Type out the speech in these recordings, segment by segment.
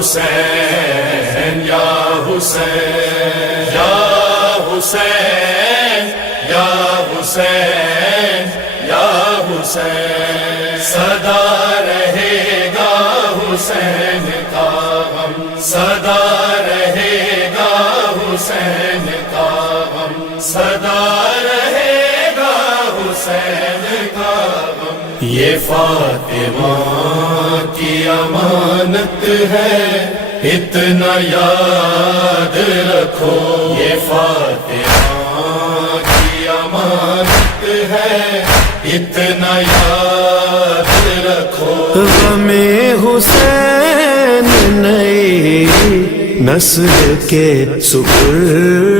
حسین یا حسین یا حسین یا حسین یا حسین صدا رہے گا حسین کا غم صدا رہے گا حسین کا غم صدا رہے گا حسین کا غم یہ فاطمہ کی امانت ہے اتنا یاد رکھو یہ فاطمہ کی امانت ہے اتنا یاد رکھو غم حسین نئی نسل کے سپرد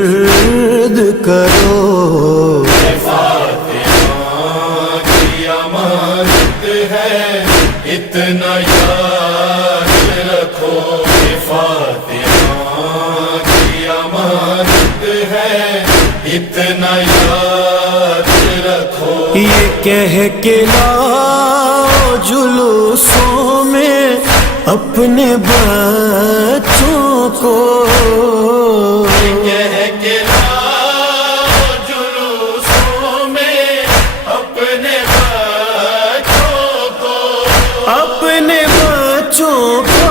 کرو یہ فاطمہ کی امانت ہے اتنا یاد رکھو یہ فاطمہ کی امانت ہے اتنا یاد رکھو یہ کہہ کے لاؤ جلوسوں میں اپنے بچوں کو کہہ کے لاؤ جلوسوں میں اپنے بچوں کو اپنے بچوں کو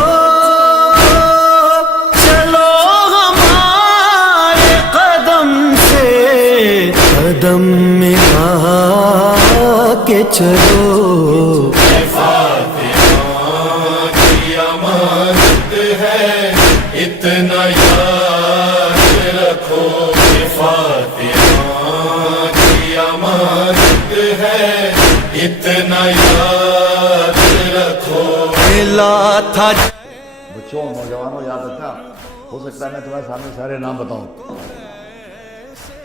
چلو ہمارے قدم سے قدم میں آ کے چلو یہ فاطمہ کی امانت ہے اتنا یاد رکھو یہ فاطمہ کی امانت ہے اتنا یاد رکھو ملا تھا بچوں نوجوانوں یاد رکھنا ہو سکتا ہے میں تمہارے سامنے سارے نام بتاؤں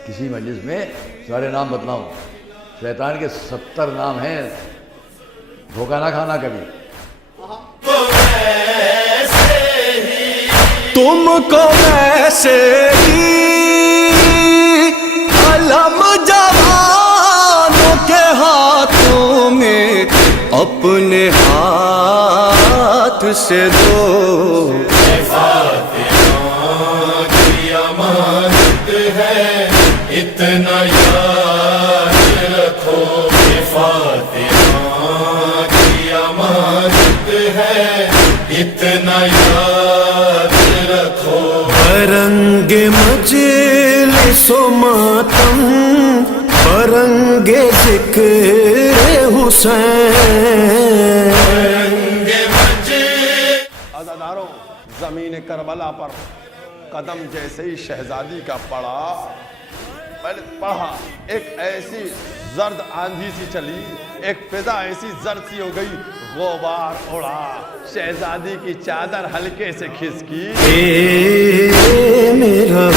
کسی مجلس میں سارے نام بتلاؤں شیطان کے 70 نام ہیں دھوکہ نہ کھانا کبھی تم کو ویسے ہی علم جوانوں کے ہاتھوں میں اپنے ہاتھ سے دو یہ فاطمہ کی امانت ہے اتنا یاد رکھو یہ فاطمہ کی امانت ہے اتنا یاد رکھو برنگ مجلس و ماتم برنگ ذکر حسین عزاداروں زمین کربلا پر قدم جیسے ہی شہزادی کا پڑا پڑھا ایک ایسی زرد آندھی سی چلی ایک فضا ایسی زرد سی ہو گئی غبار اڑا شہزادی کی چادر ہلکے سے کھسکی میرا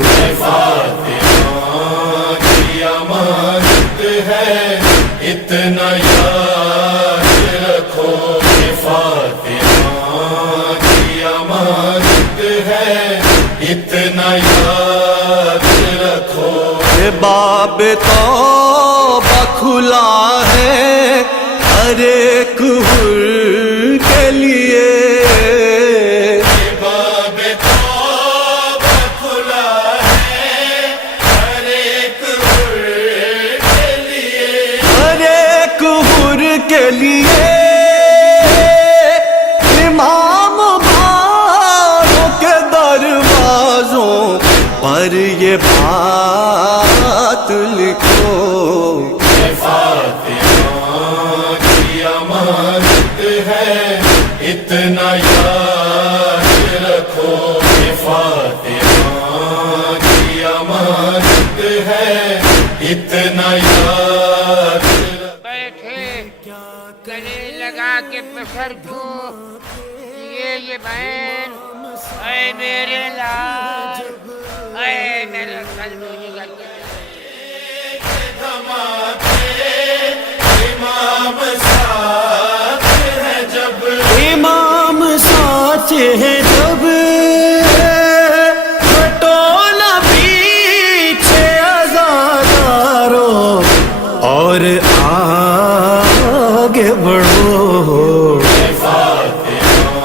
یہ فاطمہ کی امانت ہے اتنا یاد رکھو یہ فاطمہ کی امانت ہے اتنا یاد رکھو باب توبہ کھلا ہے ہر ایک حر کے لیے باب توبہ کھلا ہے ہر ایک حر کے لیے ہر ایک حر کے لیے امام باروں کے دروازوں پر یہ بات لکھو یہ فاطمہ کی امانت ہے اتنا یاد رکھو یہ فاطمہ کی امانت ہے اتنا یاد بیٹھے گلے لگا کے پسر دھو یہ بہن اے میرے لال اے میرے قلبی جگر کے امام ساتھ ہے جب امام ساتھ ہے جب ہٹو نہ پیچھے عزاداروں اور آگے بڑھو فاطمہ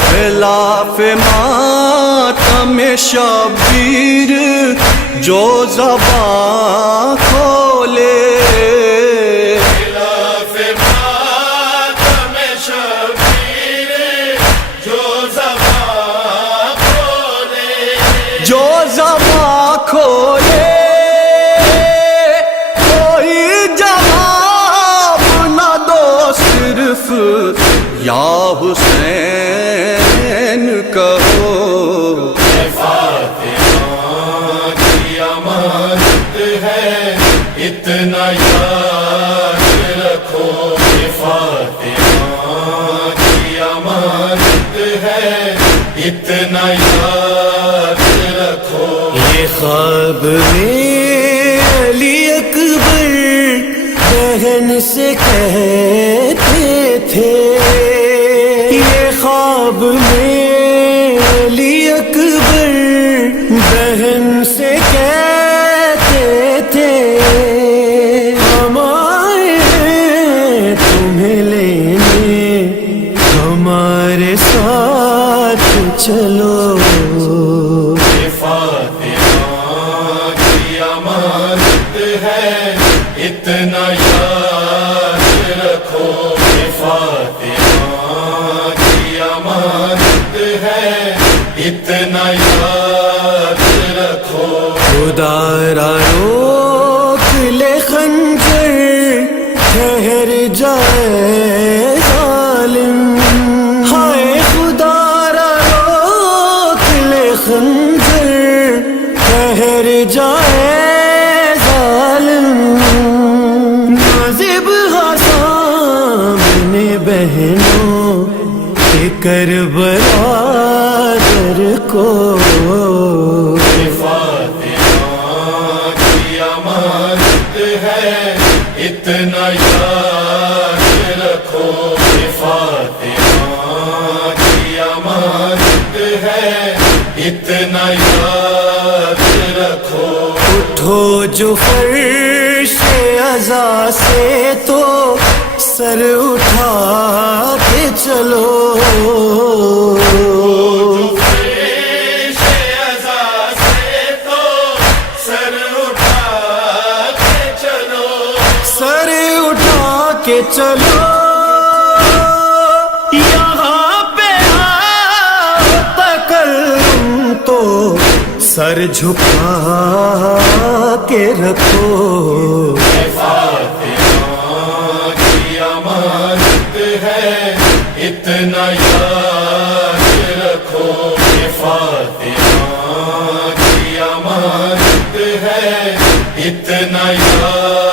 خلاف ماتم شبیر جو زبان کھولے خلاف ماتم شبیر جو زبان کھولے جو زبان کھولے کوئی جواب نہ دو صرف یا حسین کہو فاطمہ کی امانت ہے اتنا یاد رکھو کہ فاطمہ کی امانت ہے اتنا یاد رکھو یہ خواب میں علی اکبر بہن سے کہتے تھے یہ خواب میں علی اکبر بہن سے کہتے تھے ہم آئے ہیں تمہیں لینے ہمارے ساتھ چلو کہ فاطمہ کی امانت ہے اتنا یاد رکھو کہ فاطمہ کی امانت ہے اتنا یاد رکھو خدا را روک لے خنجر ٹھہر جائے ظالم ہائے خدا را روک لے خنجر ٹھہر جائے ظالم نازب سامنے بہنوں کہ کربلا در کو کہ فاطمہ کی امانت ہے اتنا یاد رکھو کہ فاطمہ کی امانت ہے اتنا یاد رکھو اٹھو جو فرش عزا سے تو سر اٹھا کے چلو فرش عزا سے تو سر اٹھا کے چلو سر اٹھا کے چلو یہاں پہ تکلم تو سر جھکا کے رکھو کہ فاطمہ کی امانت ہے اتنا یاد رکھو کہ فاطمہ کی امانت ہے اتنا یاد